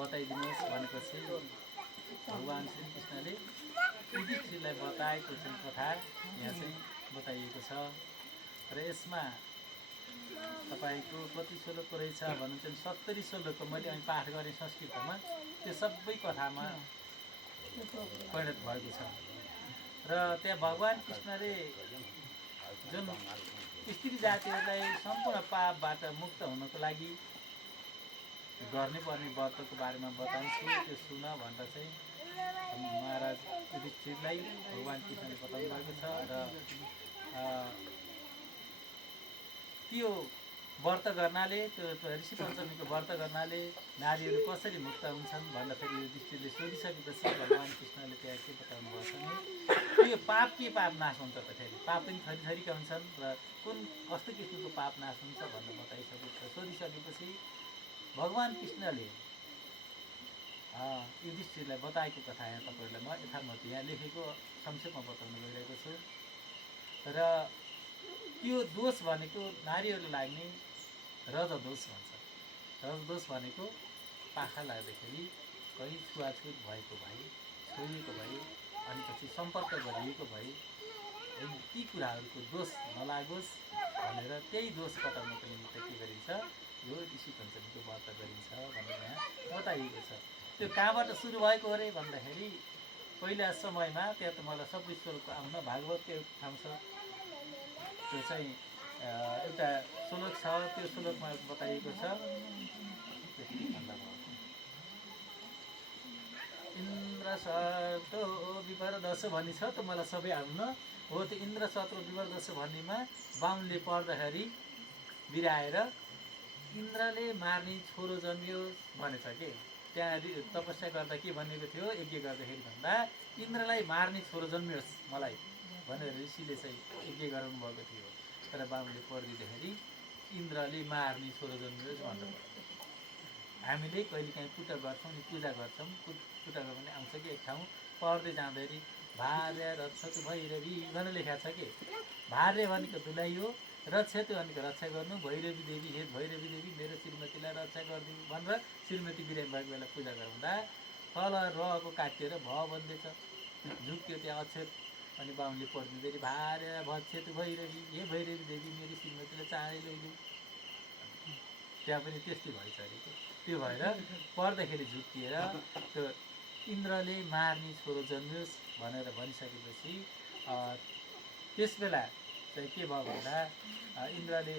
बताइदिनुहोस् भनेपछि भगवान् श्रीकृष्णले युधिष्ठिरलाई बताएको चाहिँ कथा यहाँ चाहिँ बताइएको छ र यसमा तपाईँको कति श्लोकको रहेछ भन्नु चाहिँ 70 श्लोकको मैले अनि पाठ गरेँ संस्कृतमा त्यो सबै कथामा परिणत भएको छ र त्यहाँ भगवान् कृष्णले जुन स्त्री जातिहरूलाई सम्पूर्ण पापबाट मुक्त हुनको लागि गर्ने पर्ने व्रतको बारेमा बताउँछु त्यो सुन भनेर चाहिँ महाराज युधिष्ठिरलाई भगवान् कृष्णले बताउनु भएको छ र त्यो व्रत गर्नाले त्यो ऋषि पञ्चमीको व्रत गर्नाले नारीहरू कसरी मुक्त हुन्छन् भन्दाखेरि युधिष्ठिरले सोधिसकेपछि भगवान् कृष्णले त्यहाँ के बताउनु भएको छ भने यो पाप के पाप नाश हुन्छ त फेरि पाप पनि थरी थरीका हुन्छन् र कुन कस्तो किसिमको पाप नाश हुन्छ भनेर बताइसकेपछि सोधिसकेपछि भगवान् कृष्णले युधिष्ठिरलाई बताएको कथा यहाँ तपाईँहरूलाई म यथामति यहाँ लेखेको संक्षेपमा बताउन गइरहेको छु र त्यो दोष भनेको नारीहरूले लाग्ने रजदोष भन्छ। रजदोष भनेको पाखा लाग्दाखेरि कहीँ छुवाछुत भएको भए छोइएको भए अनि पछि सम्पर्क गरिएको भए ती कुराहरूको दोष नलागोस् भनेर त्यही दोष कटाउनको निमित्त के गरिन्छ यो ऋषि पञ्चमीको व्रत गरिन्छ भनेर यहाँ बताइएको छ। त्यो कहाँबाट सुरु भएको अरे भन्दाखेरि पहिला समयमा त्यहाँ त मलाई सबै श्लोकको आउन भागवतको एउटा ठाउँ छ त्यो चाहिँ एउटा श्लोक छ त्यो श्लोकमा बताइएको छ इन्द्र शत्रो विवरदश भन्ने छ त मलाई सबै आउन हो त्यो इन्द्र शत्रो विवरदश भन्नेमा बाहुनले पढ्दाखेरि बिराएर इन्द्रले मार्ने छोरो जन्मियो भनेछ कि त्यहाँ तपस्या गर्दा के भनेको थियो यज्ञ गर्दाखेरि भन्दा इन्द्रलाई मार्ने छोरो जन्मियोस् मलाई भनेर ऋषिले चाहिँ यज्ञ गराउनु भएको थियो तर बाहुनले पढिदिँदाखेरि इन्द्रले मार्ने छोरो जन्मियोस् भनेर हामीले कहिलेकाहीँ पूजा गर्छौँ नि पूजा गर्छौँ पूजा गर्नु पनि आउँछ कि एक ठाउँ पढ्दै जाँदाखेरि भार्य रक्षक भैरवी भनेर लेखाएको छ कि भार्य भनेको दुलाई हो रक्षक भनेको रक्षा गर्नु भैरवी देवी हे भैरवी देवी मेरो श्रीमतीलाई रक्षा गरिदिनु भनेर श्रीमती बिरामी भएको बेला पूजा गराउँदा तल रको काटिएर भ भन्दैछ झुक्यो त्यहाँ अक्षर अनि बाहुनले पढिदिँदाखेरि भार्य भक्षेत भैरवी हे भैरवी देवी मेरो श्रीमतीलाई चाँडै लैदेऊ त्यहाँ पनि त्यस्तै भएछ अरे त्यो भएर पढ्दाखेरि झुक्किएर त्यो इन्द्रले मार्ने छोरो जन्मियोस् भनेर भनिसकेपछि त्यस बेला चाहिँ के भयो भन्दा इन्द्रले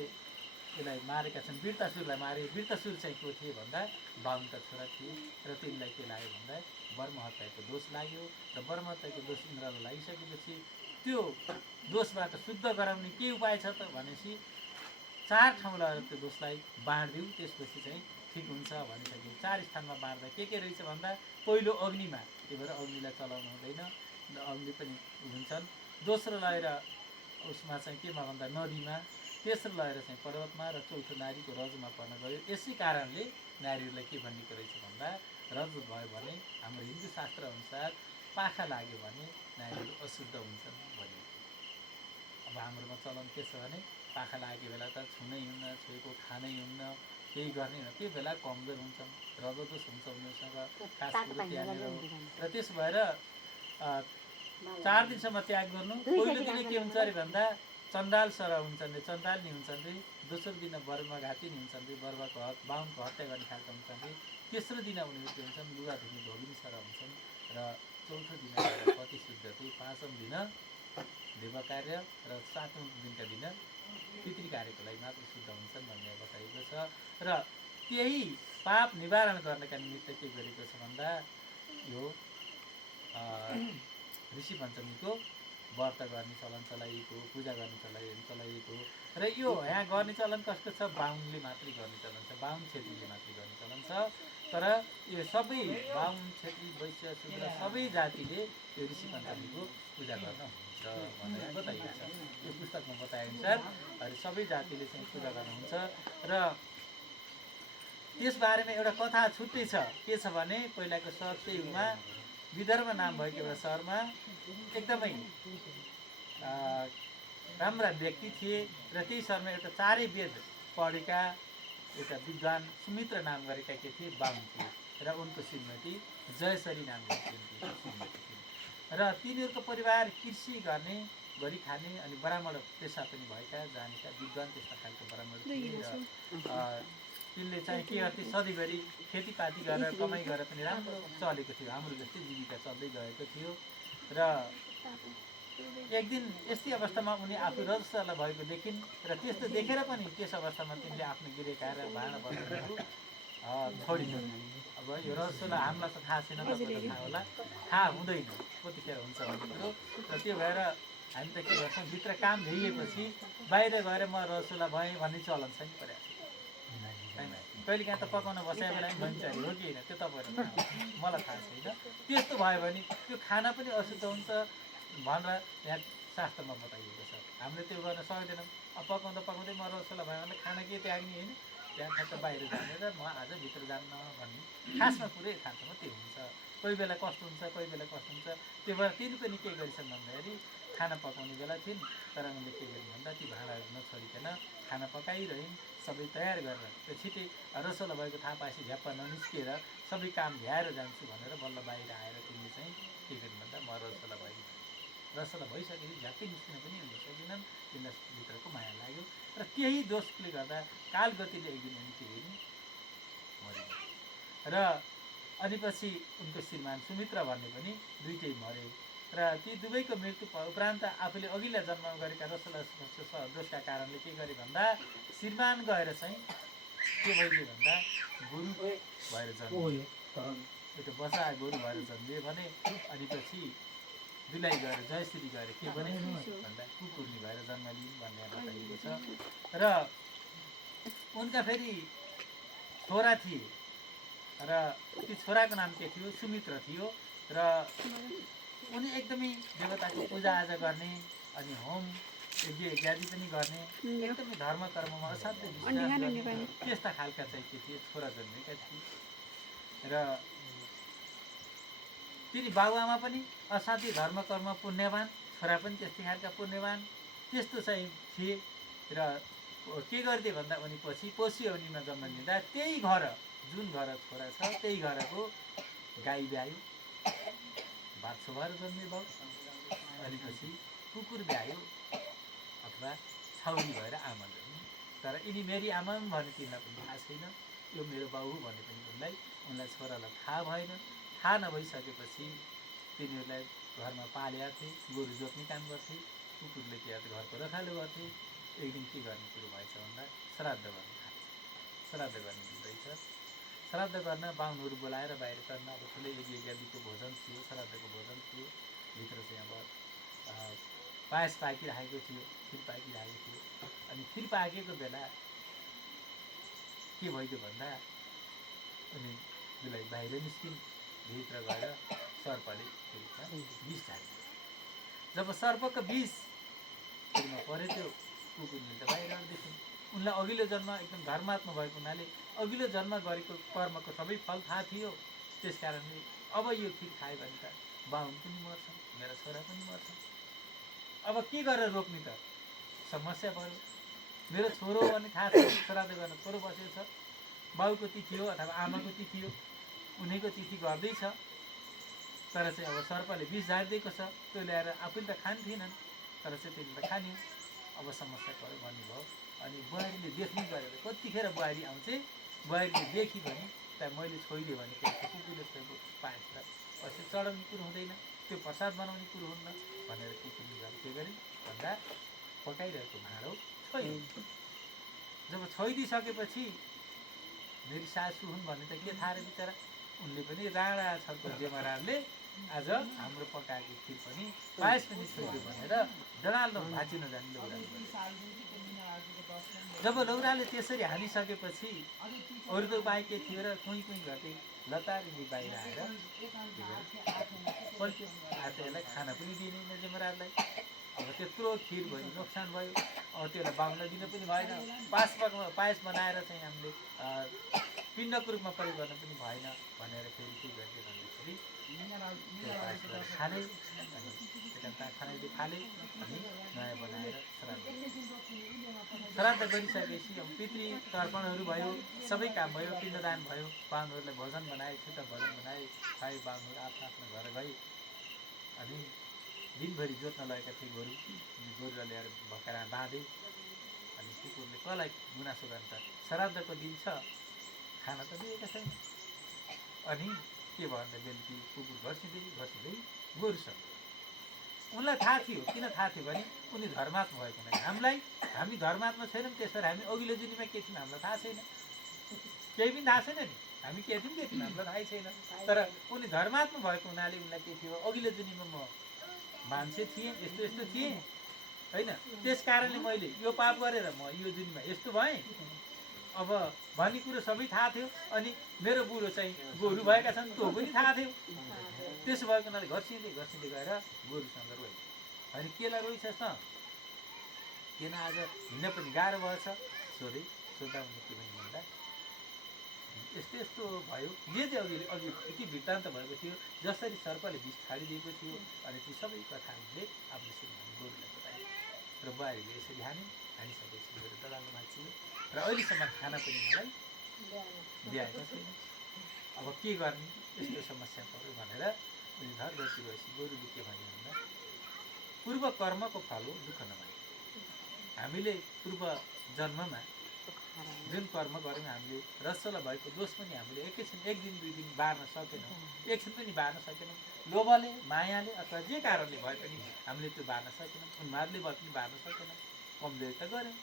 यसलाई मारेका छन् वृत्तासुरलाई मारे वृत्तासुर चाहिँ को थिए भन्दा बाहुनका छोरा थिए र तिनलाई के लाग्यो भन्दा ब्रह्महत्याको दोष लाग्यो र ब्रह्महत्याको दोष इन्द्रलाई लागिसकेपछि त्यो दोषबाट शुद्ध गराउने के उपाय छ त भनेपछि 4 ठाउँ लगेर त्यो दोषलाई बाँडिदिउँ त्यसपछि चाहिँ ठिक हुन्छ भनिसक्यो 4 स्थानमा बाँड्दा के रहेछ भन्दा पहिलो अग्निमा त्यही भएर अग्निलाई चलाउनु हुँदैन अग्नि पनि हुन्छन् दोस्रो लगेर उसमा चाहिँ केमा भन्दा नदीमा तेस्रो लगेर चाहिँ पर्वतमा र चौथो नारीको रजमा पर्न गयो यसै कारणले नारीहरूलाई के भनिएको रहेछ भन्दा रज भयो भने हाम्रो हिन्दू शास्त्र अनुसार पाखा लाग्यो भने नारीहरू अशुद्ध हुन्छन् भनिएको। अब हाम्रोमा चलन के छ भने पाखा लागेको बेला त छुनै हुन्न छोएको खानै हुन्न केही गर्ने हुन्न त्यो बेला कमजोर हुन्छन् रजदोष हुन्छ उनीहरूसँग खास कुरो त्यहाँनिर र त्यसो भएर 4 दिनसम्म त्याग गर्नु पहिलो दिन के हुन्छ अरे भन्दा चण्डाल सर हुन्छन् रे चण्डालनी हुन्छन् रे दोस्रो दिन बर्मघाती हुन्छन् रे बर्माको बाहुनको हत्या गर्ने खालका हुन्छन् रे तेस्रो दिन उनीहरू के हुन्छन् लुगा धुने भोगिनी सर हुन्छन् र चौथो दिन पति शुद्ध चाहिँ 5औं दिन देव कार्य र 7औं दिनका दिन पितृ कार्यको लागि मात्र शुद्ध हुन्छन् भन्ने बताइएको छ र त्यही पाप निवारण गर्नका निमित्त के गरेको छ भन्दा यो ऋषि पञ्चमीको व्रत गर्ने चलन चलाइएको पूजा गर्ने चलाइएको र यो यहाँ गर्ने चलन कसको छ बाहुनले मात्रै गर्ने चलन छ बाहुन क्षेत्रीले मात्रै गर्ने चलन छ तर यो सबै बाहुन क्षेत्री वैश्य शूद्र सबै जातिले यो ऋषि पञ्चमीको पूजा गर्न हुन्छ भनेर बताइएको छ यो पुस्तकमा बताएअनुसार सबै जातिले चाहिँ पूजा गर्नुहुन्छ र त्यसबारेमा एउटा कथा छुट्टै छ के छ भने पहिलाको सत्ययुगमा विदर्भ नाम भएको एउटा सहरमा एकदमै राम्रा व्यक्ति थिए र त्यही सहरमा एउटा 4 वेद पढेका एउटा विद्वान सुमित्र नाम गरेका के थिए बाहुन थिए र उनको श्रीमती जयसरी नामले उनकी श्रीमती थिइन्। र तिनीहरूको परिवार कृषि गर्ने गरी खाने अनि ब्राह्मण पेसा पनि भएका जानेका विद्वान त्यस्ता खालको ब्राह्मण थिए र तिनले चाहिँ के गर्थे सधैँभरि खेतीपाती गरेर कमाइ गरेर पनि राम्रो चलेको थियो, हाम्रो जस्तै जीविका चल्दै गएको थियो। र एक दिन यस्तै अवस्थामा उनी आफू रजस्वला भएको देखिन् र त्यस्तो देखेर पनि त्यस अवस्थामा तिनले आफ्नो गिरेखाएर भाँडा बर्तनहरू छोडिदिन्। अब यो रजस्वला हामीलाई त थाहा छैन, तपाईँलाई थाहा होला, थाहा हुँदैन कतिखेर हुन्छ भन्ने कुरो। र त्यो भएर हामी त के गर्छौँ भित्र काम भ्याइएपछि बाहिर गएर म रसोला भएँ भन्ने चलन छ नि पर्याप्त होइन। कहिले काहीँ त पकाउन बसाए बेला पनि भन्छ हो कि होइन त्यो तपाईँहरू मलाई थाहा छैन। त्यस्तो भयो भने त्यो खाना पनि अशुद्ध हुन्छ भनेर यहाँ शास्त्रमा बताइएको छ। हामीले त्यो गर्न सक्दैनौँ। अब पकाउँदा पकाउँदै म रसोला भयो भने खाना के त्याग्ने होइन, त्यहाँ खान्छ बाहिर जाने र म आज भित्र जान्न भन्ने खासमा पुरै खान्छमा त्यो हुन्छ। कोही बेला कस्तो हुन्छ कोही बेला कस्तो हुन्छ। त्यो भएर तिनी पनि के गरिछन् भन्दाखेरि खाना पकाउने बेला थिइन् तर उनले के गरिन् भन्दा ती भाँडाहरू नछोडिकन खाना पकाइरहन् सबै तयार गरेर। त्यो छिटै रसोला भएको थाहा पाएपछि झ्याप्प ननिस्किएर सबै काम भ्याएर जान्छु भनेर बल्ल बाहिर आएर तिनले चाहिँ के गरिन् भन्दा म रसोला भयो। रसोला भइसकेपछि झ्याप्पै निस्किन पनि उनी सकेनन्, तिनलाई भित्रको माया लाग्यो र त्यही दोषले गर्दा कालगतिले एक दिन उनी के गरिन् मरिन्। र अनि पछि उनको श्रीमान सुमित्रा भन्ने पनि दुइटै मरे र ती दुवैको मृत्यु उपरान्त आफूले अघिल्ला जन्ममा गरेका रसोला दोषका कारणले के गरे भन्दा श्रीमान गएर चाहिँ के भइदियो भन्दा गोरु भएर जन्मियो। त्यो बसा गोरु भएर जन्मियो भने अनि पछि दुलाई गएर जयश्री गएर के भने भन्दा कुकुर्नी भएर जन्म लिइन् भन्ने बताइएको छ। र उनका फेरि छोरा थिए र त्यो छोराको नाम के थियो सुमित्र थियो र उनी एकदमै देवताको पूजाआजा गर्ने अनि होम यज्ञ इत्यादि पनि गर्ने एकदमै धर्म कर्ममा असाध्यै विश्वास गर्ने त्यस्ता खालका चाहिँ के थिए छोरा जन्मेका थिए। र तिनी बाबुआमा पनि असाध्यै धर्म कर्म पुण्यवान, छोरा पनि त्यस्तै खालका पुण्यवान त्यस्तो चाहिँ थिए। र के गरिदिए भन्दा उनी पछि पोसी अवनिमा जन्म लिँदा त्यही घर जुन घर छोरा छ त्यही घरको गाई ब्यायो, बाछो भएर जन्मियो बाउ। अनि पछि कुकुर ब्यायो अथवा छाउरी भएर आमा जन्मियो। तर यिनी मेरी आमा भने तिनलाई पनि थाहा छैन, यो मेरो बाउ हो भने पनि उनलाई छोरालाई थाहा भएन। थाहा नभइसकेपछि तिनीहरूलाई घरमा पालेका थिए, गोरु जोत्ने काम गर्थे, कुकुरले त्यहाँ घरको रखालो गर्थे। एक दिन के गर्ने कुरो भएछ भन्दा श्राद्ध गर्ने थाल्छ। श्राद्ध गर्ने हुँदैछ, श्राद्ध गर्न बाहुनहरू बोलाएर बाहिर गर्न अब ठुलै यज्ञ इत्यादिको भोजन थियो, श्राद्धको भोजन थियो। भित्र चाहिँ अब पायस पाकिराखेको थियो, खिर पाकिराखेको थियो। अनि खिर पाकेको बेला के भइदियो भन्दा उनी उसलाई बाहिर निस्किन्, भित्र गएर सर्पले विष झारिदियो। जब सर्पको विष खिरमा पऱ्यो त्यो कुकुरले त बाहिर देखिन्। उनलाई अघिल्लो जन्म एकदम धर्मात्मा भएको हुनाले अघिल्लो जन्म गरेको कर्मको सबै फल थाहा थियो। त्यस कारणले अब यो खिर खायो भने त बाहुन पनि मर्छन्, मेरा छोरा पनि मर्छन्, अब के गरेर रोक्ने त समस्या भयो। मेरो छोरो भने थाहा छ श्राद्ध गर्न छोरो बसेको छ, बाउको तिथि हो अथवा आमाको तिथि हो, उनीको तिथि गर्दैछ। तर चाहिँ अब सर्पले विष झारिदिएको छ, त्यो ल्याएर आफूले त खान्थेनन् तर चाहिँ त्यसले त खान्यो। अब समस्या पऱ्यो भन्नुभयो। अनि बुहारीले देख्ने गरेर कतिखेर बुहारी आउँछ, बुहारीले देखि भने त्यहाँ मैले छोइदिएँ भने त्यो कुकुरले छोएको पाएछ त पछि चढाउने कुरो हुँदैन, त्यो प्रसाद बनाउने कुरो हुन्न भनेर कुकुरले के गरे भन्दा पकाइरहेको भाँडो छोइदियो। जब छोइदिइसकेपछि मेरी सासू हुन् भन्ने त के थाहा र बिचरा, उनले पनि राणा छलको जेमराले आज हाम्रो पकाएको खिर पनि पायस पनि छोइदियो भनेर डडाल्दो भाँची नजाने लौराले। जब लौराले त्यसरी हानिसकेपछि अरू त उपाय के थियो र कुइँ कुइँ गर्दै लतारिले बाहिर आएर पल्ट्यो। त्यसलाई खाना पनि दिएन जेमरालाई। अब त्यत्रो खिर भयो, नोक्सान भयो। अब त्यसलाई बाहुनलाई दिन पनि भएन। पायस बनाएर चाहिँ हामीले पिण्डको रूपमा प्रयोग गर्न पनि भएन भनेर फेरि के गर्ने भन्दाखेरि खाने अनि खानाले फाले अनि नयाँ बनाएर श्राद्ध गरिसकेपछि अब पितृ तर्पणहरू भयो, सबै काम भयो, पिण्डदान भयो, बाहुनहरूलाई भोजन बनाए, छुट्ट भोजन बनाए, खाए, बाहुनहरू आफ्नो आफ्नो घर गए। अनि दिनभरि जोत्न लगेका थिए गोरुलाई ल्याएर भकेरा बाँधे। अनि कुकुरले कसलाई गुनासो गर्छ, श्राद्धको दिन छ, खाना त दिएका छैन। अनि के भन्दा बेलुकी कुकुर घर्सिँदै गोरुसँग। उनलाई थाहा थियो, किन थाहा थियो भने उनी धर्मात्मा भएको हुनाले। हामी धर्मात्मा छैनौँ, त्यसरी हामी अघिल्लो जुनीमा के थियौँ हामीलाई थाहा छैन, केही पनि थाहा छैन नि, हामी के थियौँ के थियौँ हामीलाई थाहै छैन। तर उनी धर्मात्मा भएको हुनाले उनलाई के थियो, अघिल्लो जुनीमा म मान्छे थिएँ, यस्तो यस्तो थिएँ होइन, त्यस कारणले मैले यो पाप गरेर म यो जुनीमा यस्तो भएँ। अब भन्ने कुरो सबै थाहा थियो। अनि मेरो बुढो चाहिँ गोरु भएका छन्, त्यो पनि थाहा थियो। त्यसो भएको हुनाले घर्सिँदै गएर गोरुसँग रोए। अनि केलाई रोइछस् त, किन आज हिँड्न पनि गाह्रो भएछ सोद्धा उनले के पनि भन्दा यस्तो यस्तो भयो। जे अघि के वृत्तान्त भएको थियो, जसरी सर्पले विष छाडिदिएको थियो, अनि ती सबै कथाहरूले आफ्नो श्रीमानी गोरुलाई बताए। र बुहारीले यसरी हानिसकेपछि मेरो डराउनु मान्छे र अहिलेसम्म खाना पनि मलाई दिएको छैन, अब के गर्ने, यस्तो समस्या पऱ्यो भनेर उनी घर बसिरहेपछि गोरुले के भन्यो भन्दा पूर्व कर्मको फल हो दुःख नमाने। हामीले पूर्व जन्ममा जुन कर्म गऱ्यौँ, हामीले रसोला भएको दोष पनि हामीले एकैछिन, एक दिन दुई दिन बार्न सकेनौँ, एकछिन पनि बार्न सकेनौँ। लोभले, मायाले अथवा जे कारणले भए पनि हामीले त्यो बार्न सकेनौँ, उन्मादले भए पनि बार्न सकेनौँ, कमजोरी त गऱ्यौँ,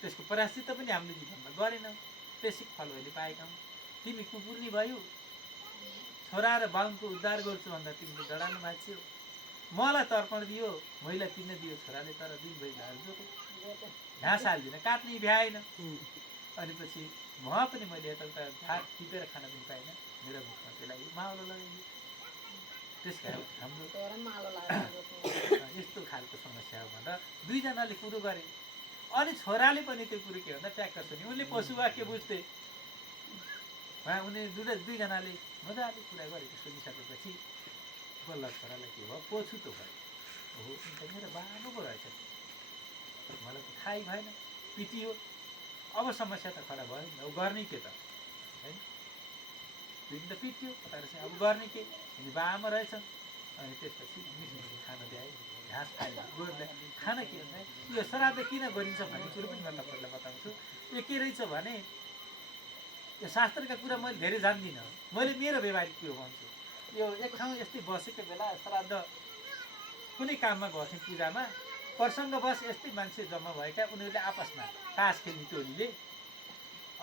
त्यसको पराश्चित पनि हामीले जीवनमा गरेनौँ, त्यसै फल अहिले पाएका हौँ। तिमी कुकुर्नी भयो, छोरा र बाहुनको उद्धार गर्छु भन्दा तिमीले डराउनु भएको थियो। मलाई तर्पण दियो, मैले पिन्न दियो छोराले, तर दिनभरि घाँस जोते, घाँस हाल्दिनँ, काट्नै भ्याएन। अनि पछि उहाँ पनि मैले यता भात टिपेर खान पनि पाइनँ, मेरो मुखमा त्यसलाई माउलो लगाइदियो। त्यस कारण हाम्रो यस्तो खालको समस्या हो भनेर दुईजनाले कुरो गरे। अनि छोराले पनि त्यो कुरो के भन्दा ट्याक्क सुने, उनले पशु वाक्य बुझ्थे। उनी दुईजनाले मजाले कुरा गरेको सुनिसकेपछि बल्ल छोरालाई के भयो, पछुतो भयो। हो मेरो बानो पो रहेछ, मलाई त थाहै भएन, पिटियो। अब समस्या त खडा भयो, अब गर्ने के त है, दुई त पिट्यो, तर चाहिँ अब गर्ने के, अनि बामा रहेछन्। अनि त्यसपछि मिठो खाना ल्याए, घाँस खायो गोरुलाई। खाना के भन्दा यो श्राद्ध किन गरिन्छ भन्ने कुरो पनि म तपाईँहरूलाई बताउँछु। यो के रहेछ भने यो शास्त्रका कुरा मैले धेरै जान्दिनँ, मैले मेरो व्यवहारिक के हो भन्छु। यो एक ठाउँ यस्तै बसेको बेला श्राद्ध कुनै काममा गर्थ्यौँ, पूजामा प्रसङ्गवश यस्तै मान्छे जम्मा भएका, उनीहरूले आपसमा तास खेल्ने टोलीले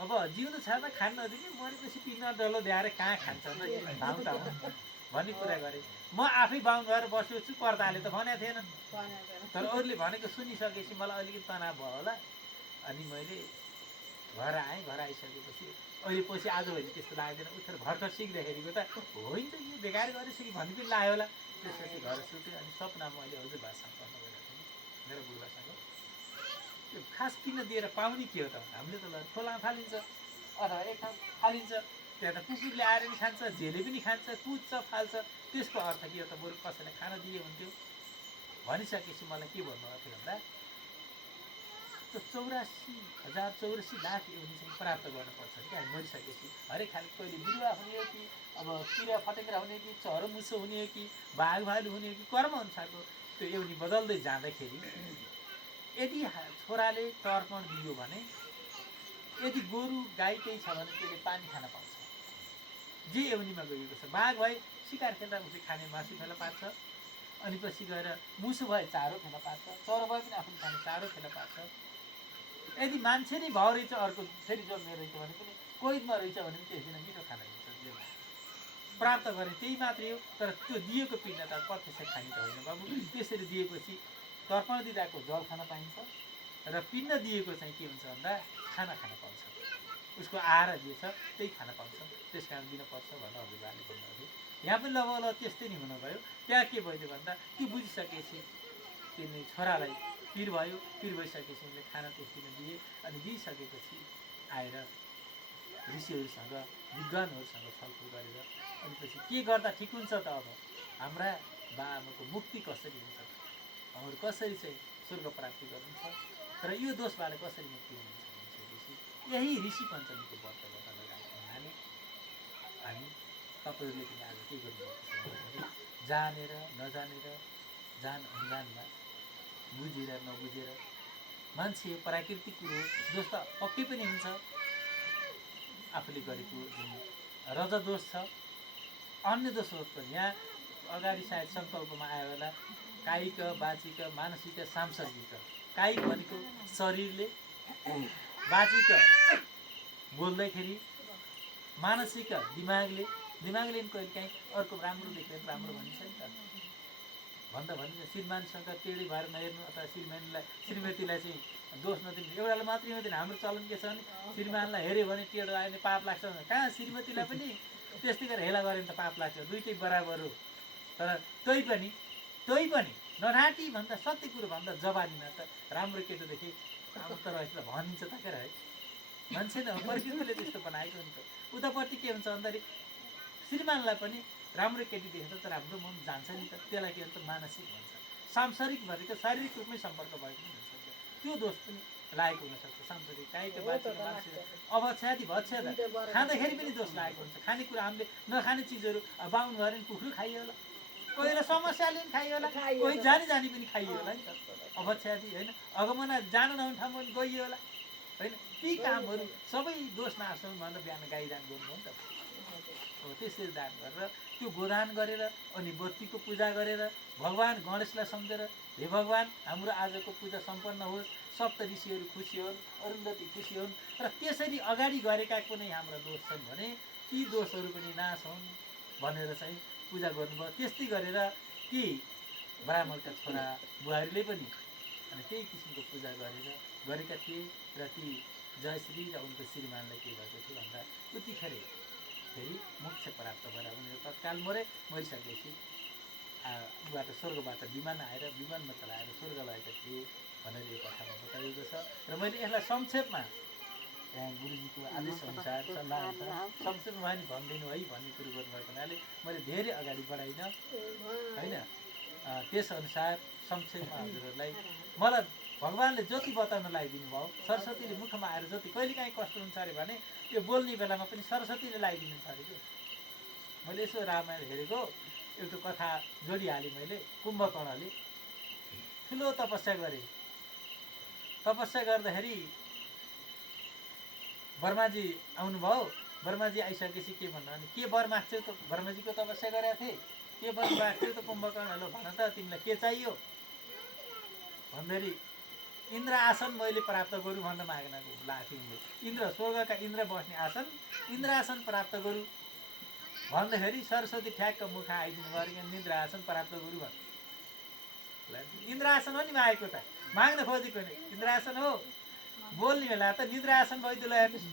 अब जिउनु छ त खान नदिने, मरेपछि पिन्न डल्लो ल्याएर कहाँ खान्छ त भाउ त भन्ने कुरा गरेँ। म आफै बाहुन भएर बसेको छु, पर्दाले त भनेको थिएन, तर अरूले भनेको सुनिसकेपछि मलाई अलिकति तनाव भयो होला। अनि मैले घर आएँ, घर आइसकेपछि अहिले पछि आजभोलि त्यस्तो लाग्दैन, उठेर भर्खर सिक्दाखेरिको त होइन यो बेकार गरेछ कि भन्ने पनि लाग्यो होला। त्यसपछि घर सुतेँ। अनि सपनामा मैले हजुरबासँग गर्न गएको थिएँ, मेरो बुढासँग। त्यो खास किन दिएर पाउने के हो त, हामीले त खोलामा फालिन्छ अथवा एक ठाउँ फालिन्छ, त्यहाँ त कुकुरले आएर पनि खान्छ, झेले पनि खान्छ, कुद्छ, फाल्छ, त्यसको अर्थ के हो त, बरु कसैलाई खान दिए हुन्थ्यो भनिसकेपछि मलाई के भन्नुभएको थियो भन्दा त्यो 84,084 लाख एउटी चाहिँ प्राप्त गर्नुपर्छ क्या मरिसकेपछि। हरेक खालको कहिले बिरुवा हुने हो कि अब किरा फटेङ्ग्रा हुने कि चरो मुसो हुने हो कि बाघ भालु हुने हो कि कर्मअनुसारको त्यो एउटी बदल्दै जाँदाखेरि यदि छोराले तर्पण दियो भने, यदि गोरु गाई केही छ भने त्यसले पानी खान पाउँछ, जे एउनीमा गएको छ। बाघ भए सिकार खेल्दा उसले खाने मासु खेला पार्छ, अनि पछि गएर मुसो भए चारो खेला पार्छ, चरो भए पनि आफूले खाने चारो खेला पार्छ। यदि मान्छे नै भाउ रहेछ, अर्को फेरि जन्मेर रहेछ भने पनि, कोहीमा रहेछ भने पनि त्यस दिन मिठो खाना दिन्छ, जेमा प्राप्त गरे त्यही मात्रै हो। तर त्यो दिएको पिण्ड त प्रत्यक्ष खाने त होइन बाबु। त्यसरी दिएपछि तर्पण दिँदाको जल खान पाइन्छ र पिण्ड दिएको चाहिँ के हुन्छ भन्दा खाना खान पाउँछ, उसको आहार जे छ त्यही खान पाउँछ, त्यस कारण दिनुपर्छ भनेर हजुरबाले भन्नुभयो। यहाँ पनि लगभग त्यस्तै नै हुनुभयो। त्यहाँ के भयो भन्दा त्यो बुझिसकेपछि तिनी छोरालाई पिर भयो, पिर भइसकेपछि उनले खाना त्यस दिन दिए। अनि दिइसकेपछि आएर ऋषिहरूसँग विद्वानहरूसँग छलफल गरेर अनि पछि के गर्दा ठिक हुन्छ त अब हाम्रा बाआमाको मुक्ति कसरी हुन्छ, हाम्रो कसरी चाहिँ स्वर्ग प्राप्ति गर्नुहुन्छ र यो दोषबाट कसरी मुक्ति हुनुहुन्छ भनिसकेपछि यही ऋषि पञ्चमीको व्रत गर्न लगाएको हुनाले हामी तपाईँहरूले पनि आज के गर्नुपर्छ भन्दाखेरि जानेर नजानेर जान अन्जानमा बुझेर नबुझेर मान्छे प्राकृतिक कुरो दोष त पक्कै पनि हुन्छ, आफूले गरेको जुन रजदोष छ, अन्य दोषहरू पनि यहाँ अगाडि सायद सङ्कल्पमा आयो होला कायिक वाचिक मानसिक सांसर्गिक। कायिक भनेको शरीरले, वाचिक बोल्दैखेरि, मानसिक दिमागले पनि कहिले काहीँ अर्को राम्रो देखेर राम्रो भनिन्छ नि त, भन्दा भनिन्छ श्रीमानसँग टेढी भएर नहेर्नु अथवा श्रीमतीलाई चाहिँ दोष नदिनु। एउटालाई मात्रै हुँदैन, हाम्रो चलन के छ भने श्रीमानलाई हेऱ्यो भने टेढो आयो भने पाप लाग्छ, कहाँ श्रीमतीलाई पनि त्यस्तै गरेर हेला गऱ्यो भने त पाप लाग्छ, दुइटै बराबर हो। तर तै पनि नराटी भन्दा सत्य कुरो भन्दा जवानीमा त राम्रो केटोदेखि राम्रो त रहेछ त भनिन्छ त के है, मान्छे न प्रकृतिले त्यस्तो बनाएको नि त। उतापट्टि के हुन्छ भन्दाखेरि श्रीमानलाई पनि राम्रो केटी देख्दा त राम्रो मन जान्छ नि त, त्यसलाई के भन्छ मानसिक भन्छ। सांसारिक भनेको शारीरिक रूपमै सम्पर्क भएको पनि हुनसक्छ, त्यो दोष पनि लागेको हुनसक्छ। सांसारिक कायिक वाचिक मानसिक अवच्छेदी भच्छेद खाँदाखेरि पनि दोष लागेको हुन्छ। खानेकुरा हामीले नखाने चिजहरू बाहुन भयो भने कुखुरो खाइयो होला, कोही बेला समस्याले पनि खाइयो होला, कोही जानी पनि खाइयो होला नि त, अवच्छेदी होइन। अगमना जान नहुने ठाउँमा पनि गइयो होला होइन। ती कामहरू सबै दोष नआसौँ भनेर बिहान गाई दान गर्नु हो नि त हो। त्यसरी दान गरेर त्यो गोदान गरेर अनि बत्तीको पूजा गरेर भगवान् गणेशलाई सम्झेर हे भगवान् हाम्रो आजको पूजा सम्पन्न होस्, सप्त ऋषिहरू खुसी होस्, अरुन्धती खुसी हुन् र त्यसरी अगाडि गरेका कुनै हाम्रा दोष छन् भने ती दोषहरू पनि नाश हुन् भनेर चाहिँ पूजा गर्नुभयो। त्यस्तै गरेर ती ब्राह्मणका छोरा बुहारीले पनि अनि त्यही किसिमको पूजा गरेका थिए र ती जयश्री र उनको श्रीमानलाई के भएको थियो भन्दा उतिखेर फेरि मोक्ष प्राप्त भएर उनीहरू तत्काल मरिसकेपछि उबाट स्वर्गबाट विमान आएर विमानमा चलाएर स्वर्ग लगेका थिए भनेर यो कथामा बताइएको छ। र मैले यसलाई संक्षेपमा यहाँ गुरुजीको आदेशअनुसार सल्लाहअनुसार संक्षेपमा पनि भनिदिनु है भन्ने कुरो गर्नुभएको हुनाले मैले धेरै अगाडि बढाइनँ होइन। त्यसअनुसार संक्षेपमा हजुरहरूलाई मलाई भगवान्ले जति बताउन लगाइदिनु भयो, सरस्वतीले मुखमा आएर जति कहिलेकाहीँ कष्ट हुन्छ अरे भने यो बोल्ने बेलामा पनि सरस्वतीले लगाइदिनुहुन्छ अरे क्या। मैले यसो रामायण हेरेको एउटा कथा जोडिहालेँ मैले। कुम्भकर्णले ठुलो तपस्या गरे, तपस्या गर्दाखेरि ब्रह्माजी आउनुभयो। ब्रह्माजी आइसकेपछि के भन्नु भने के वर माग्छौ त, ब्रह्माजीको तपस्या गरेका थिए, के वर माग्छौ त कुम्भकर्णले, भन त तिमीलाई के चाहियो भन्दाखेरि इन्द्र आसन मैले प्राप्त गरौँ भन्न मागेन लाग्थ्यो उनले। इन्द्र स्वर्गका इन्द्र बस्ने आसन, इन्द्र आसन प्राप्त गरौँ भन्दाखेरि सरस्वती ठ्याक्क मुख आइदिनु भयो, निद्रा आसन प्राप्त गरौँ भन्छ। इन्द्र आसन हो नि मागेको त, माग्न खोजेको नि इन्द्र आसन हो। बोल्ने बेला त निद्रा आसन भइदियो हेर्नुहोस्,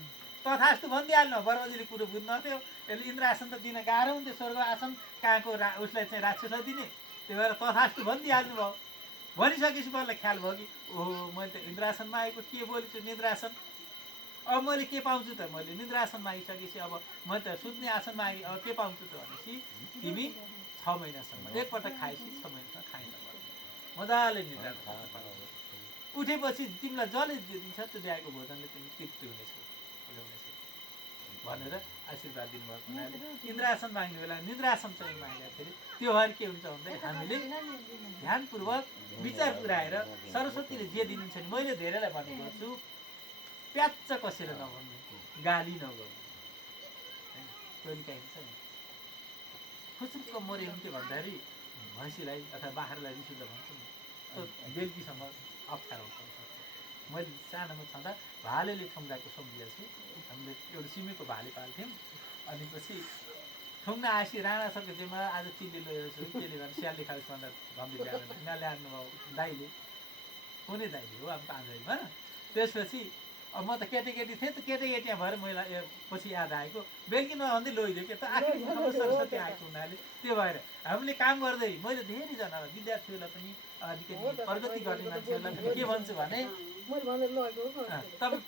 तथास्तु भनिदिइहाल्नु। ब्रह्मजीले कुरो बुझ्नुहुन्थ्यो, यसले इन्द्र आसन त दिन गाह्रो हुन्थ्यो, स्वर्ग आसन कहाँको उसलाई चाहिँ राक्षसलाई दिने, त्यही भएर तथास्तु भनिदिइहाल्नु भयो। भनिसकेपछि मलाई ख्याल भयो कि ओहो मैले त इन्द्रासन मागेको, के बोलेछु निद्रासन, अब मैले के पाउँछु त, मैले निद्रासन मागिसकेपछि अब मैले त सुत्ने आसन मागेँ, अब के पाउँछु त भनेपछि तिमी 6 महिनासम्म एकपटक खाएपछि 6 महिनासम्म खाइन मजाले निद्रा उठेपछि तिमीलाई जसले दिन्छ त्यो ल्याएको भोजनले तिमी तृप्त हुनेछौ भनेर आशीर्वाद दिनुभएको हुनाले इन्द्रासन माग्ने बेला निद्रासन चाहिँ माग्दाखेरि त्यो भएर के हुन्छ भन्दाखेरि हामीले ध्यानपूर्वक विचार पुऱ्याएर सरस्वतीले जे दिनुहुन्छ नि, मैले धेरैलाई भनेको छु प्याच्च कसेर नभन्नु, गाली नगर्नु। कहिले काहीँ हुन्छ नि खुसुक्क मरे हुन्थ्यो भन्दाखेरि भैँसीलाई अथवा बाख्रालाई रिस उठ्दा भन्छ नि, त्यो बेलुकीसम्म अप्ठ्यारो हुन सक्छ। मैले सानोमा छँदा भालेले ठुङ्गाको सम्झिएको छु। हामीले एउटा सिमीको भाले पाल्थ्यौँ, अनि पछि ठुङ्गा आएपछि राणा सरको जेमा आज चिल्ली लगेको छु, त्यसले गर्दा स्यालले खाएको भन्दा गम्भीर ल्याउनु ल्याउनु भयो दाइले, कुनै दाइले हो अब पाँचैमा। त्यसपछि अब म त केटी थिएँ त केटी भएर मैले पछि याद आएको बेलुकी नभन्दै लैदियो के त आखिर सरस्वती आएको हुनाले त्यो भएर हामीले काम गर्दै मैले धेरैजना विद्यार्थीहरूलाई पनि प्रगति गर्ने मान्छेहरूलाई पनि के भन्छु भने तपाईँ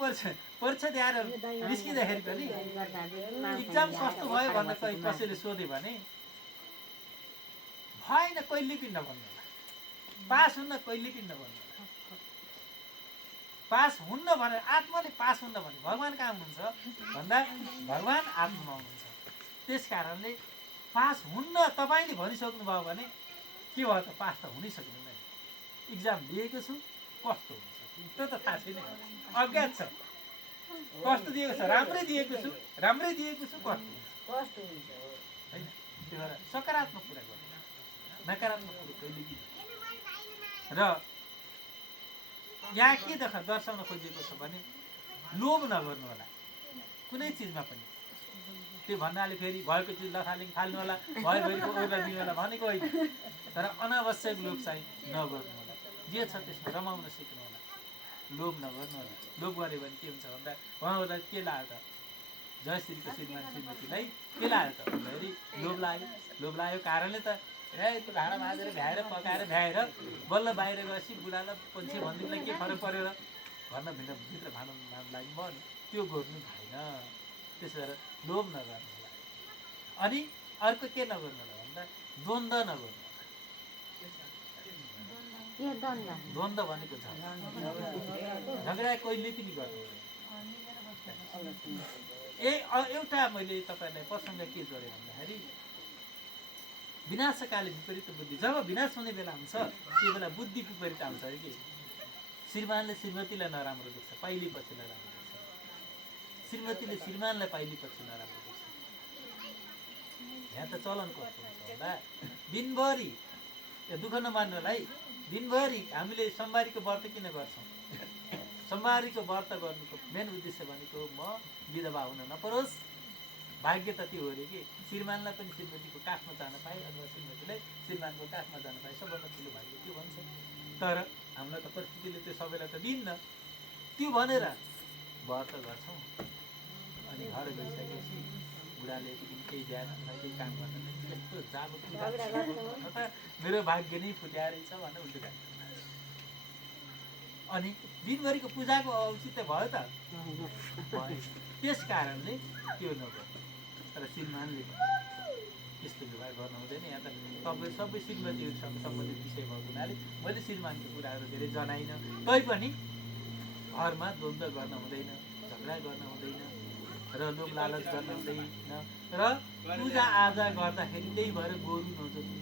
परीक्षा दिएर निस्किँदाखेरि पनि इक्जाम कस्तो भयो भनेर कसैले सोध्यो भने भएन कहिले पनि नभन्नु होला, पास हुन्न कहिले पनि नभन्नु होला। पास हुन्न भनेर आत्माले पास हुन्न भने भगवान कहाँ हुनुहुन्छ भन्दा भगवान आत्मामा हुनुहुन्छ। त्यस कारणले पास हुन्न तपाईँले भनिसक्नुभयो भने के भयो त पास त हुनै सक्दैन। इक्जाम दिएको छु कस्तो हुन्छ त्यो त थाहा छैन, अज्ञात छ। कस्तो दिएको छ राम्रै दिएको छु कस्तो हुन्छ होइन। त्यही भएर सकारात्मक कुरा गर्नु, नकारात्मक कुरो कहिले पनि। र यहाँ के दर्शाउन खोजिएको छ भने लोभ नगर्नु होला कुनै चिजमा पनि। त्यो भन्नाले फेरि भएको चिज लथालिङ फाल्नु होला, भएभरिको ओर्ला दिनु होला भनेको होइन। तर अनावश्यक लोभ चाहिँ नगर्नु होला, जे छ त्यसमा रमाउन सिक्नु होला, लोभ नगर्नु होला। लोभ गऱ्यो भने के हुन्छ भन्दा उहाँहरूलाई के लाग्यो त जयश्रीको श्रीमान श्रीमतीलाई के लाग्यो त भन्दाखेरि लोभ लाग्यो कारणले त त्यो भाँडा माझेर भ्याएर पकाएर भ्याएर बल्ल बाहिर गएपछि बुढालाई पन्छे भनिदिनुलाई के फरक पऱ्यो र घरमा भित्र भाँडा लागि भयो नि त्यो गर्नु भएन। त्यसो भएर लोभ नगर्नु होला। अनि अर्को के नगर्नु होला भन्दा द्वन्द्व नगर्नु होला। द्वन्द्व भनेको छ झगडा कहिले पनि गर्नु हुँदैन। एउटा मैले तपाईँहरूलाई प्रसङ्ग के जोडेँ भन्दाखेरि विनाशकाले विपरीत बुद्धि, जब विनाश हुने बेला हुन्छ त्यो बेला बुद्धि विपरीत आउँछ अरे कि। श्रीमानले श्रीमतीलाई नराम्रो देख्छ, पाइली पछि नराम्रो देख्छ, श्रीमतीले श्रीमानलाई पाइली पछि नराम्रो देख्छ। यहाँ त चलन कस्तो हुन्छ भन्दा दिनभरि दुःख नमान्नुलाई दिनभरि हामीले सोमबारीको व्रत किन गर्छौँ? सोमबारीको व्रत गर्नुको मेन उद्देश्य भनेको म विधवा हुन नपरोस्, भाग्य त त्यो हो अरे कि श्रीमानलाई पनि श्रीमतीको काखमा जान पाए अथवा श्रीमतीलाई श्रीमानको काखमा जान पाए सबभन्दा ठुलो भाग्य त्यो भन्छ। तर हामीलाई त परिस्थितिले त्यो सबैलाई त दिन्न, त्यो भनेर व्रत गर्छौँ। अनि घर गइसकेपछि बुढाले केही बिहान केही काम गर्दैन, यस्तो जागो मेरो भाग्य नै फुट्या रहेछ भनेर उल्टो जान्छ। अनि दिनभरिको पूजाको औचित्य भयो त त्यस कारणले त्यो नगर्नु। तर श्रीमानले त्यस्तो व्यवहार गर्नु हुँदैन। यहाँ त तपाईँ सबै श्रीमतीहरूसँग सम्बन्धित विषय भएको हुनाले मैले श्रीमानको कुराहरू धेरै जनाइनँ। तैपनि घरमा द्वन्द्व गर्न हुँदैन, झगडा गर्न हुँदैन र लोभ लालच गर्न हुँदैन र पूजा आजा गर्दाखेरि त्यही भएर गोरु नजोत्नु।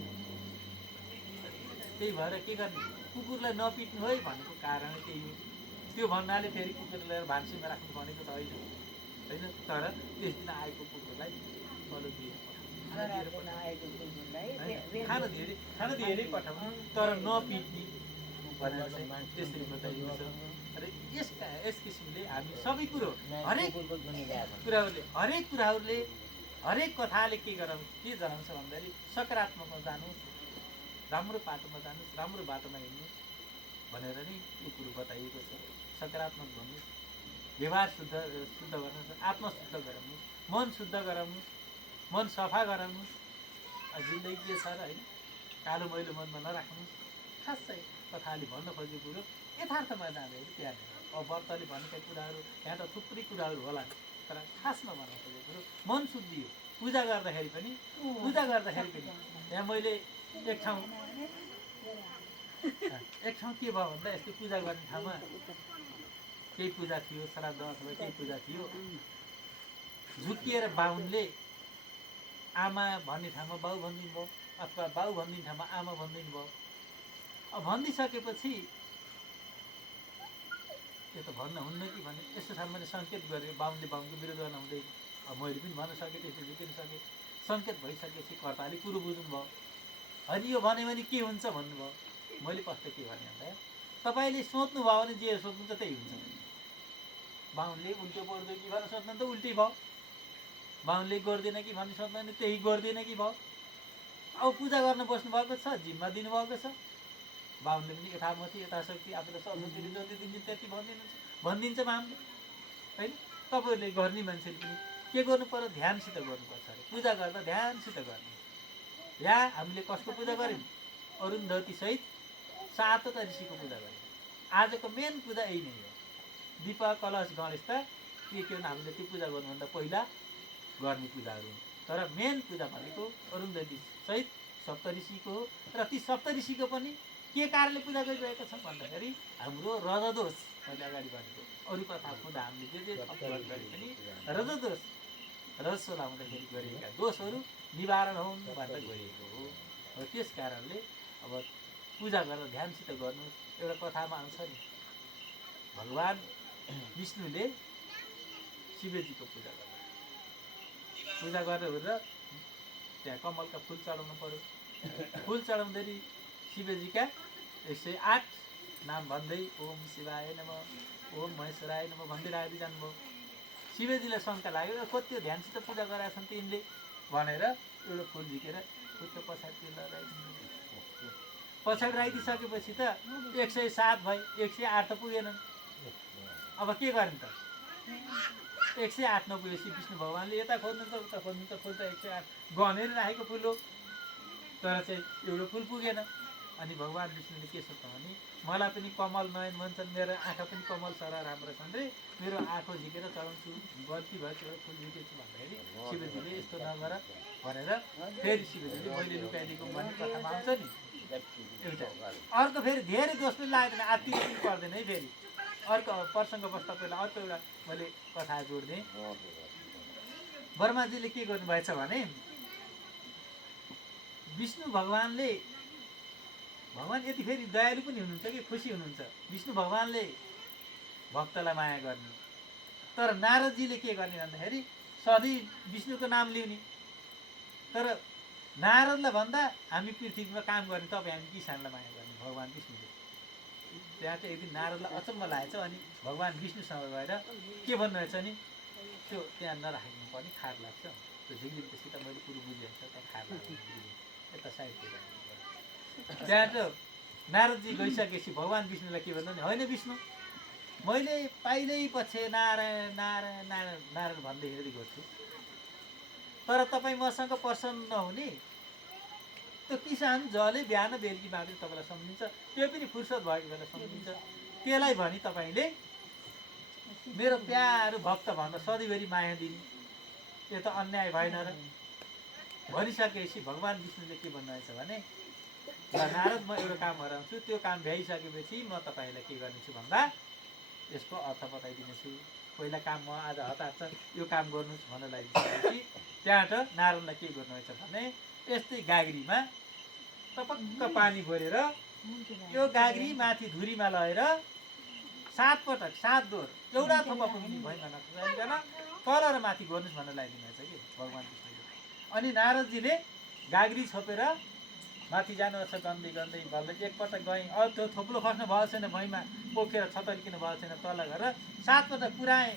त्यही भएर के गर्ने कुकुरलाई नपिट्नु है भनेको कारण त्यही हो। त्यो भन्नाले फेरि कुकुरलाई लिएर भान्सीमा राख्नु भनेको त होइन होइन। तर त्यस दिन आएको कुकुरलाई बलु खाना धेरै पठाउनु तर नपिट्ने भनेर चाहिँ त्यसरी बताइएको छ। र यस किसिमले हामी सबै कुरो हरेक कुराहरूले हरेक कथाले के जनाउँछ भन्दाखेरि सकारात्मकमा जानुहोस्, राम्रो पाटोमा जानुहोस्, राम्रो बाटोमा हिँड्नुहोस् भनेर नै यो कुरो बताइएको छ। सकारात्मक भन्नुहोस्, व्यवहार शुद्ध गर्नुहोस्, आत्मा शुद्ध गराउनुहोस्, मन शुद्ध गराउनुहोस्, मन सफा गराउनुहोस्। जिन्दगी के छ र होइन, कालो मैलो मनमा नराख्नुहोस्। खास चाहिँ कथाले भन्न खोजेको कुरो यथार्थमा जाँदाखेरि त्यहाँ अब व्रतले भनेका कुराहरू यहाँ त थुप्रै कुराहरू होला, तर खासमा भन्न खोजेको कुरो मन शुद्धि हो। पूजा गर्दाखेरि पनि यहाँ मैले एक ठाउँ के भयो भन्दा यस्तो पूजा गर्ने ठाउँमा केही पूजा थियो, श्राद्ध अथवा केही पूजा थियो, झुकिएर बाहुनले आमा भन्ने ठाउँमा बाउ भनिदिनु भयो अथवा बाउ भनिदिने ठाउँमा आमा भनिदिनु भयो। अब भनिदिइसकेपछि यो त भन्न हुन्न कि भन्ने यस्तो ठाउँमा मैले सङ्केत गरेँ, बाहुनले बाहुनको विरोध गर्न हुँदैन। अब मैले पनि भन्न सकेँ, त्यसो झुकिन सकेँ, सङ्केत भइसकेपछि कर्ताले कुरो बुझ्नुभयो। अनि यो भन्यो भने के हुन्छ भन्नुभयो। मैले कस्तो के भने भन्दा तपाईँले सोध्नुभयो भने जे सोध्नु त त्यही हुन्छ। बाहुनले उल्टो पर्दो कि भनेर सोध्नु त उल्टै भयो, बाहुनले गर्दैन कि भन्ने सोध्नु भने त्यही गर्दैन कि भयो। अब पूजा गर्न बस्नु भएको छ, जिम्मा दिनुभएको छ, बाहुनले पनि यथामति यथाशक्ति आफूलाई सरस्वतीले जति दिन्छ त्यति भनिदिन्छ बाहुनले। होइन। तपाईँहरूले गर्ने मान्छेले पनि के गर्नु पर्यो, ध्यानसित गर्नुपर्छ अरे। पूजा गर्दा ध्यानसित गर्ने। यहाँ हामीले कसको पूजा गऱ्यौँ, अरुन्धतीसहित 7वटा ऋषिको पूजा गऱ्यौँ। आजको मेन पूजा यही नै हो। दीप कलश गणेश त के हो भने हामीले त्यो पूजा गर्नुभन्दा पहिला गर्ने पूजाहरू हुन्। तर मेन पूजा भनेको अरुन्धती सहित सप्तऋषिको हो। र ती सप्तऋषिको पनि के कारणले पूजा गरिरहेका छौँ भन्दाखेरि हाम्रो रजदोष, मैले अगाडि भनेको अरू कथा हुँदा हामीले जे गरे पनि रजदोष रजस्वला हुँदाखेरि गरिएका दोषहरू निवारण हुन् भनेर गरिएको हो। र त्यस कारणले अब पूजा गरेर ध्यानसित गर्नुहोस्। एउटा कथामा आउँछ नि, भगवान् विष्णुले शिवजीको पूजा गरेर त्यहाँ कमलका फुल चढाउनु पर्यो। फुल चढाउँदाखेरि शिवजीका 108 नाम भन्दै ओम शिवाय नमः, ओम महेश्वराय नमः भन्दै राख्दै जानुभयो। शिवजीलाई शङ्का लाग्यो, कति ध्यानसित पूजा गराएका छन् तिनले भनेर एउटा फुल झिकेर फुलको पछाडि लगाइदिनु। पछाडि राखिदिइसकेपछि त 107 भयो, 108 त पुगेनन्। अब के गर्ने त? 108 नपुगेपछि विष्णु भगवान्ले यता खोज्नु त उता खोज्नु त फुल त 108 गनेर राखेको फुल हो, तर चाहिँ एउटा फुल पुगेन। अनि भगवान् विष्णुले के सोच्नु भने मलाई पनि कमल नयन भन्छन्, मेरो आँखा पनि कमल सर राम्रो छन् रे, मेरो आँखो झिकेर चढाउँछु, गल्ती भयो एउटा फुल झिकेछु भन्दाखेरि शिवजीले यस्तो नगर भनेर फेरि शिवजीले मैले लुकाइदिएको भन्ने कथामा आउँछ नि एउटा। अर्को फेरि धेरै दोष पनि लाग्दैन, आत्ति पनि पर्दैन है। फेरि अर्को प्रसङ्ग बस्दा पहिला अर्को एउटा मैले कथा जोड्दिएँ। ब्रह्माजीले के गर्नुभएछ भने विष्णु भगवान्ले, भगवान् यति फेरि दयालु पनि हुनुहुन्छ कि खुसी हुनुहुन्छ, विष्णु भगवान्ले भक्तलाई माया गर्ने। तर नारदजीले के गर्ने भन्दाखेरि सधैँ विष्णुको नाम लिउने। तर नारदलाई भन्दा हामी पृथ्वीमा काम गर्ने तपाईँ हामी किसानलाई माया गर्ने भगवान् विष्णुले। त्यहाँ चाहिँ एक दिन नारदलाई अचम्म लागेछ। अनि भगवान् विष्णुसँग गएर के भन्नुहुनेछ नि, त्यो त्यहाँ नराख्नु पर्ने, खार लाग्छ, त्यो झिक्लिँदैसित मैले कुरो बुझेको छ, त्यहाँ खार लाग्छ, यता साइडतिर त्यहाँ त नारदजी गइसकेपछि भगवान् विष्णुलाई के भन्नु भने होइन विष्णु, मैले पाइलै पछि नारायण नारायण नारायण नारायण भन्दै हिँड्दै गर्छु, तर तपाईँ मसँग प्रसन्न नहुने त्यो किसान जले बिहान बेलुकी मात्रै तपाईँलाई सम्झिन्छ, त्यो पनि फुर्सद भएको बेला सम्झिन्छ। त्यसलाई भनी तपाईँले मेरो प्यारो भक्त भन्दा सधैँभरि माया दिने, यो त अन्याय भएन र भनिसकेपछि भगवान् विष्णुले के भन्नुहुनेछ भने नारद म एउटा काम गराउँछु, त्यो काम भ्याइसकेपछि म तपाईँलाई के गर्नेछु भन्दा यसको अर्थ बताइदिनेछु। पहिला काम म आज हतार छ, यो काम गर्नुहोस् भन्न लागिसकेपछि त्यहाँबाट नारदलाई के गर्नुहुनेछ भने यस्तै गाग्रीमा टपक्क पानी भरेर यो गाग्री माथि धुरीमा लगेर 7 पटक 7 दोर एउटा थोपा पनि भएन नखिन तल र माथि गर्नुहोस् भन्न लागिदिनुहुनेछ कि भगवान् विष्णुले। अनि नारदजीले गाग्री छोपेर माथि जानुपर्छ गन्दै गन्दै बल्ल एकपटक गएँ, अब त्यो थोप्लो खस्नु भएको छैन, भुइँमा पोखेर छतल्किनु भएको छैन, तल गएर 7 पटक पुऱ्याएँ,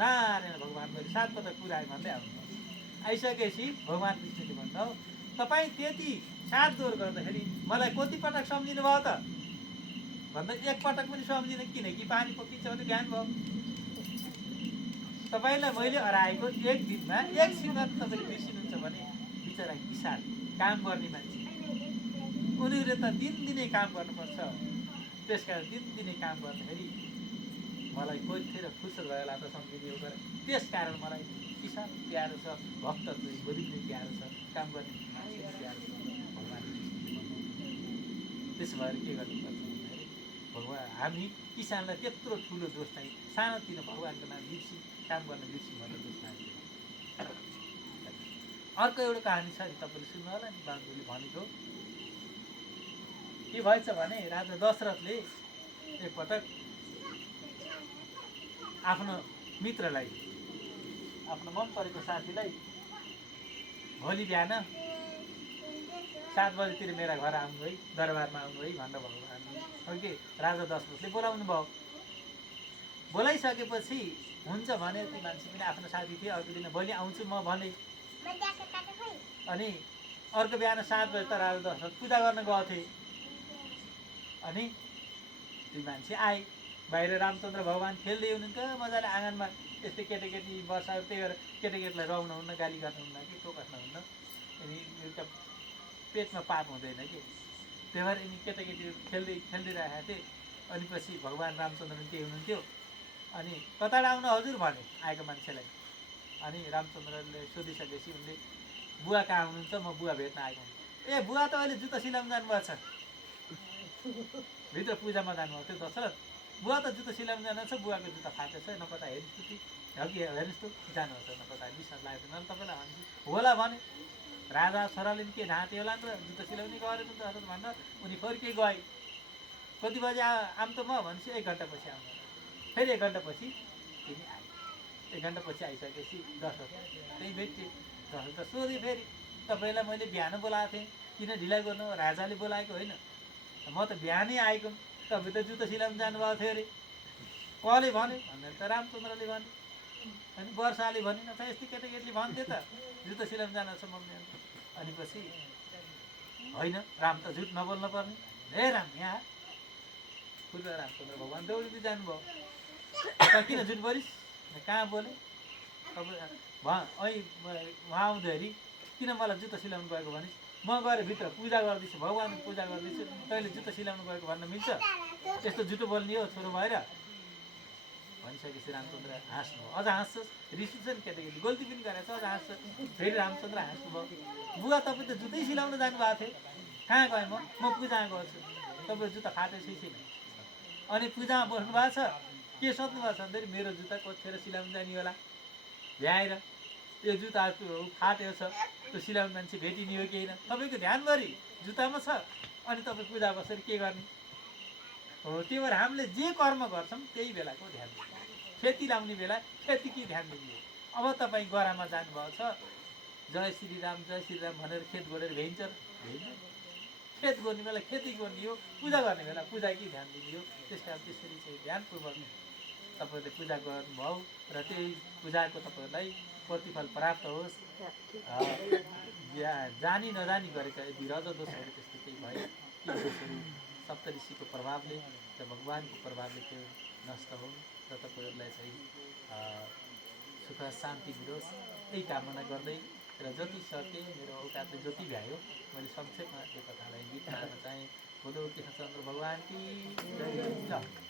नारायण भगवान् मैले 7 पटक पुऱ्याएँ भन्दै आउनुभयो। आइसकेपछि भगवान् विष्णुले भन्नु तपाईँ त्यति 7 दोहोर गर्दाखेरि मलाई कति पटक सम्झिनु भयो त भन्दा 1 पटक पनि सम्झिनँ, किनकि पानी पोखिन्छ भने ज्ञान भयो। तपाईँलाई मैले हराएको एक दिनमा एकछिनमा तपाईँले बिर्सिनुहुन्छ भने बिचरा किसान काम गर्ने मान्छे उनीहरूले त दिनदिनै काम गर्नुपर्छ, त्यस कारण दिनदिनै काम गर्दाखेरि मलाई कोही थिएन फुर्सद भयो होला त सम्झिने हो गरेर, त्यस कारण मलाई किसान प्यारो छ, भक्त बुद्धि पनि प्यारो छ, काम गर्ने मान्छे पनि प्यारो छ भगवान्। त्यसो भएर के गर्नुपर्छ भन्दाखेरि भगवान् हामी किसानलाई त्यत्रो ठुलो दोष चाहिँ सानोतिनो भगवान्को नाम बिर्सी काम गर्न बिर्सी भनेर दोष लाग्दैन। अर्को एउटा कहानी छ नि तपाईँले सुन्नु होला नि, बाबुले भनेको के भएछ भने राजा दशरथले एकपटक आफ्नो मित्रलाई, आफ्नो मन परेको साथीलाई भोलि बिहान 7 बजीतिर मेरा घर आउनु है, दरबारमा आउनु है भनेर भगवान् के राजा दशरथले बोलाउनु भयो। बोलाइसकेपछि हुन्छ भने ती मान्छे पनि आफ्नो साथी थिए, अर्को दिन भोलि आउँछु म भने। अनि अर्को बिहान 7 बजी त राजा दशरथ पूजा गर्न गएको थिए। अनि ती मान्छे आए, बाहिर रामचन्द्र भगवान् खेल्दै हुनुहुन्थ्यो मजाले आँगनमा। यस्तै केटाकेटी वर्षा, त्यही भएर केटाकेटीलाई रुवाउनुहुन्न, गाली गर्नुहुन्न कि टोकाउनुहुन्न, यिनी एउटा पेटमा पाप हुँदैन कि। त्यही भएर यिनी केटाकेटी खेल्दिरहेका थिए। अनि पछि भगवान् रामचन्द्र त्यही हुनुहुन्थ्यो। अनि कता आउन हजुर भने आएको मान्छेलाई। अनि रामचन्द्रले सोधिसकेपछि उनले बुवा कहाँ हुनुहुन्छ, म बुवा भेट्न आएको हुँ। ए बुवा त अहिले जुत्ता सिलाउनु जानुभएको छ, भित्र पूजामा जानुभएको थियो दशरथ। बुवा त जुत्ता सिलाउनु जानुहुन्छ, बुवाको जुत्ता फाटेछ, नपत्ता हेर्नुहोस् कि हो कि हेर्नुहोस् त जानुहोस् नपत्ता विश्वास लागेको छैन तपाईँलाई भन्छु होला भने। राजा छोराले के ढाँटे होला नि त, जुत्ता सिलाउने गरेको त भनेर उनी फर्किए गए। कति बजी आम त म भनेपछि 1 घन्टापछि आउनु। फेरि 1 घन्टापछि तिनी आए। 1 घन्टापछि आइसकेपछि दशरथ त्यही भेट्थे। दशरथ सोधे फेरि तपाईँलाई मैले बिहान बोलाएको थिएँ, किन ढिलाइ गर्नु? राजाले बोलाएको होइन, म त बिहानै आएको। तपाईँ त जुत्ता सिलाउनु जानुभएको थियो अरे, कसले भन्यो भनेर त रामचन्द्रले भन्यो। अनि वर्षाले भनेन त, यस्तै केटाकेटीले भन्थ्यो त जुत्ता सिलाउनु जानुपर्छ मम्मी। अनि पछि होइन राम त झुट नबोल्नु पर्ने, हे राम यहाँ पूर्व रामचन्द्र भगवान् दौडिँदै जानुभयो। त किन झुट बोलिस्, कहाँ बोले तपाईँ उहाँ आउँदाखेरि किन मलाई जुत्ता सिलाउनु गएको भनिस्? म गएर भित्र पूजा गर्दैछु, भगवान्को पूजा गर्दैछु, तैँले जुत्ता सिलाउनु गएको भन्न मिल्छ? यस्तो झुटो बोल्ने हो छोरो भएर भनिसकेपछि रामचन्द्र हाँस्नु। अझ हाँस्छस्, रिस उठ्छ नि केटाकेटी, गल्ती पनि गरेको छ, अझ हाँस्छ। फेरि रामचन्द्र हाँस्नुभयो। बुवा तपाईँ त जुत्तै सिलाउनु जानुभएको थियो, कहाँ गएँ म पूजा गर्छु, तपाईँ जुत्ता फाटेछ छैन? अनि पूजामा बस्नु भएको छ, के सोध्नु भएको छ भन्दाखेरि मेरो जुत्ता कतिखेर सिलाउनु जाने होला, भ्याएर यो जुत्ता फाटेको छ, त्यो सिलाउने मान्छे भेटिने हो कि होइन? तपाईँको ध्यानभरि जुत्तामा छ, अनि तपाईँ पूजा बसेर के गर्ने हो? त्यही भएर हामीले जे कर्म गर्छौँ त्यही बेलाको ध्यान दिनु। खेती लाउने बेला खेतीकै ध्यान दिनु। अब तपाईँ गरामा जानुभएको छ, जय श्रीराम भनेर खेत गोडेर भ्याइन्छ र भ्याइन्छ? खेत गर्ने बेला खेती गर्ने हो, पूजा गर्ने बेला पूजाकै ध्यान दिने हो। त्यस कारण त्यसरी चाहिँ ध्यानपूर्वक तपाईँहरूले पूजा गर्नुभयो र त्यही पूजाको तपाईँहरूलाई प्रतिफल प्राप्त होस्। जानी नजानी गरेका यदि रजदोषहरू त्यस्तो केही भए, ती दोषहरू सप्तऋषिको प्रभावले र भगवान्को प्रभावले त्यो नष्ट हुन् र तपाईँहरूलाई चाहिँ सुख शान्ति मिलोस्, यही कामना गर्दै र जति सके मेरो औकातले जति भ्यायो मैले संक्षेपमा यो कथालाई गीत गाउन चाहेँ। बोलो कृष्णचन्द्र भगवान् की जय।